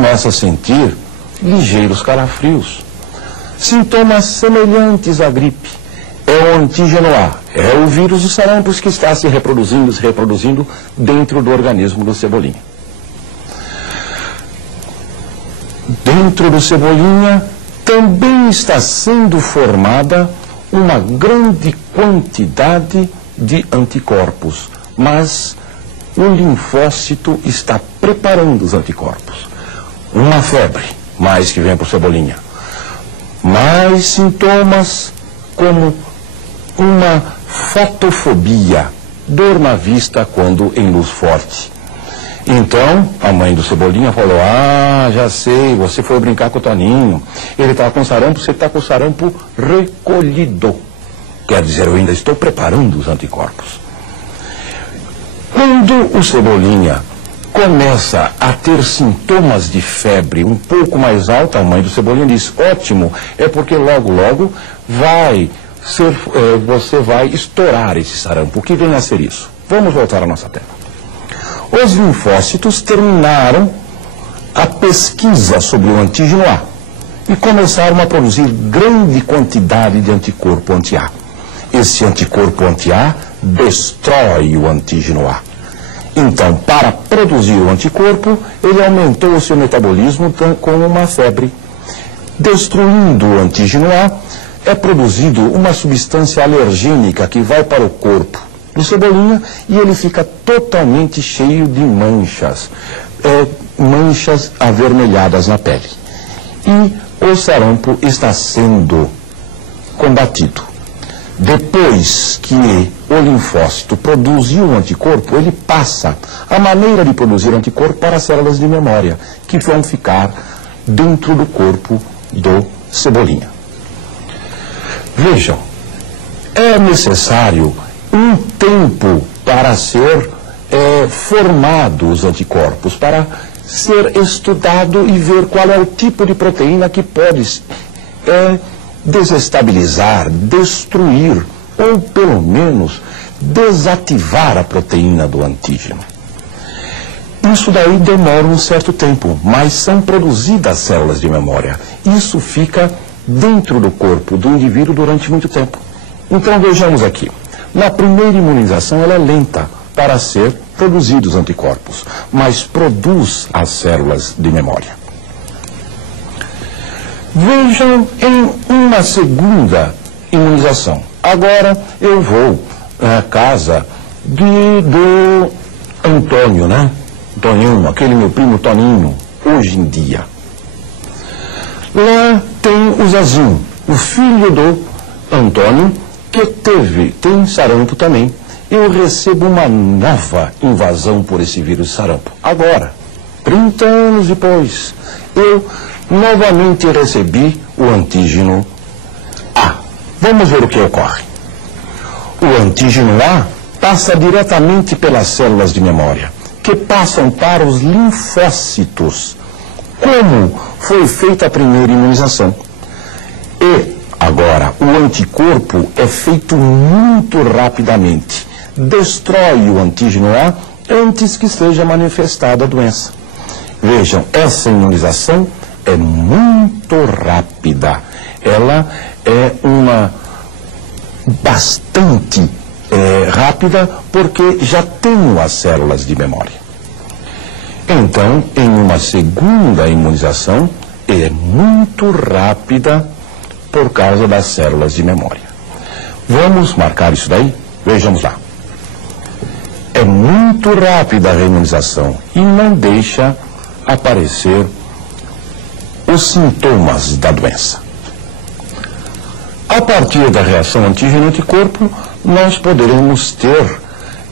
começa a sentir ligeiros calafrios. Sintomas semelhantes à gripe. É o antígeno A, é o vírus do sarampo que está se reproduzindo dentro do organismo do Cebolinha. Dentro do Cebolinha também está sendo formada uma grande quantidade de anticorpos, mas o linfócito está preparando os anticorpos. Uma febre, mais que vem para o Cebolinha. Mais sintomas como uma fotofobia, dor na vista quando em luz forte. Então, a mãe do Cebolinha falou: ah, já sei, você foi brincar com o Toninho. Ele está com sarampo, você está com o sarampo recolhido. Quer dizer, eu ainda estou preparando os anticorpos. Quando o Cebolinha começa a ter sintomas de febre um pouco mais alta, a mãe do Cebolinha diz: ótimo, é porque logo, logo você vai estourar esse sarampo. O que vem a ser isso? Vamos voltar à nossa tela. Os linfócitos terminaram a pesquisa sobre o antígeno A e começaram a produzir grande quantidade de anticorpo anti-A. Esse anticorpo anti-A destrói o antígeno A. Então, para produzir o anticorpo, ele aumentou o seu metabolismo com uma febre. Destruindo o antígeno A, é produzido uma substância alergênica que vai para o corpo do Cebolinha e ele fica totalmente cheio de manchas, manchas avermelhadas na pele. E o sarampo está sendo combatido. Depois que o linfócito produziu o anticorpo, ele passa a maneira de produzir anticorpo para as células de memória, que vão ficar dentro do corpo do Cebolinha. Vejam, é necessário um tempo para ser formado os anticorpos, para ser estudado e ver qual é o tipo de proteína que pode desestabilizar, destruir ou pelo menos desativar a proteína do antígeno. Isso daí demora um certo tempo, mas são produzidas células de memória. Isso fica dentro do corpo do indivíduo durante muito tempo. Então vejamos aqui. Na primeira imunização ela é lenta para ser produzidos anticorpos, mas produz as células de memória. Vejam em uma segunda imunização. Agora eu vou à casa do Antônio, né? Toninho, aquele meu primo Toninho, hoje em dia. Lá tem o Zezinho, o filho do Antônio, que tem sarampo também. Eu recebo uma nova invasão por esse vírus sarampo. Agora, 30 anos depois, eu novamente recebi o antígeno A. Vamos ver o que ocorre. O antígeno A passa diretamente pelas células de memória, que passam para os linfócitos, como foi feita a primeira imunização. E agora, o anticorpo é feito muito rapidamente. Destrói o antígeno A antes que seja manifestada a doença. Vejam, essa imunização é muito rápida. Ela é bastante rápida porque já tem as células de memória. Então, em uma segunda imunização, é muito rápida por causa das células de memória. Vamos marcar isso daí? Vejamos lá. É muito rápida a reimunização e não deixa aparecer os sintomas da doença. A partir da reação antígeno-anticorpo, nós poderemos ter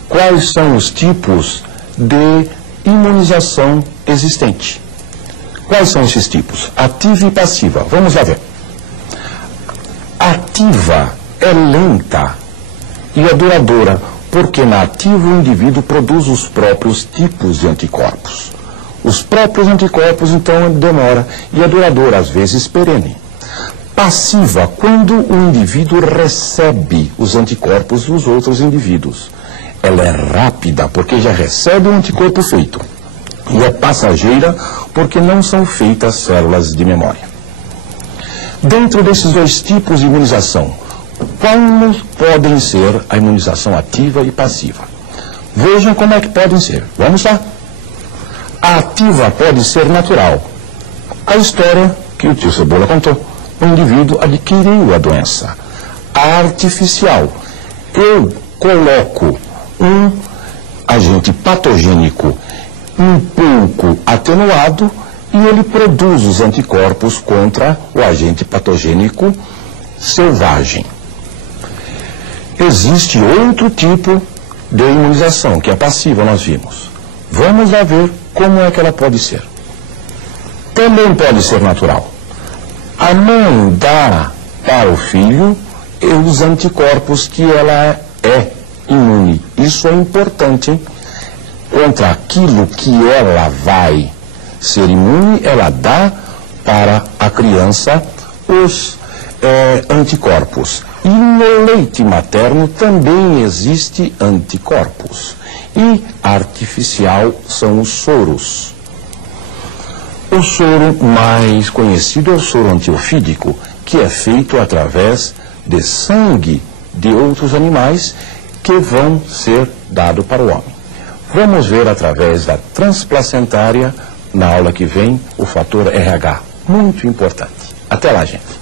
quais são os tipos de imunização existente. Quais são esses tipos? Ativa e passiva. Vamos lá ver. Ativa é lenta e é duradoura, porque na ativa o indivíduo produz os próprios tipos de anticorpos. Os próprios anticorpos, então, demora e é duradoura, às vezes perene. Passiva, quando o indivíduo recebe os anticorpos dos outros indivíduos. Ela é rápida, porque já recebe o anticorpo feito. e é passageira porque não são feitas células de memória. Dentro desses dois tipos de imunização, como podem ser a imunização ativa e passiva? Vejam como é que podem ser. Vamos lá. A ativa pode ser natural. A história que o tio Cebola contou. O indivíduo adquiriu a doença. A artificial. Eu coloco um agente patogênico um pouco atenuado e ele produz os anticorpos contra o agente patogênico selvagem. Existe outro tipo de imunização, que é passiva, nós vimos. Vamos lá ver como é que ela pode ser. Também pode ser natural. A mãe dá para o filho os anticorpos que ela é imune. Isso é importante, hein? Contra aquilo que ela vai ser imune, ela dá para a criança os anticorpos. E no leite materno também existe anticorpos. E artificial são os soros. O soro mais conhecido é o soro antiofídico, que é feito através de sangue de outros animais que vão ser dados para o homem. Vamos ver através da transplacentária, na aula que vem, o fator RH, muito importante. Até lá, gente.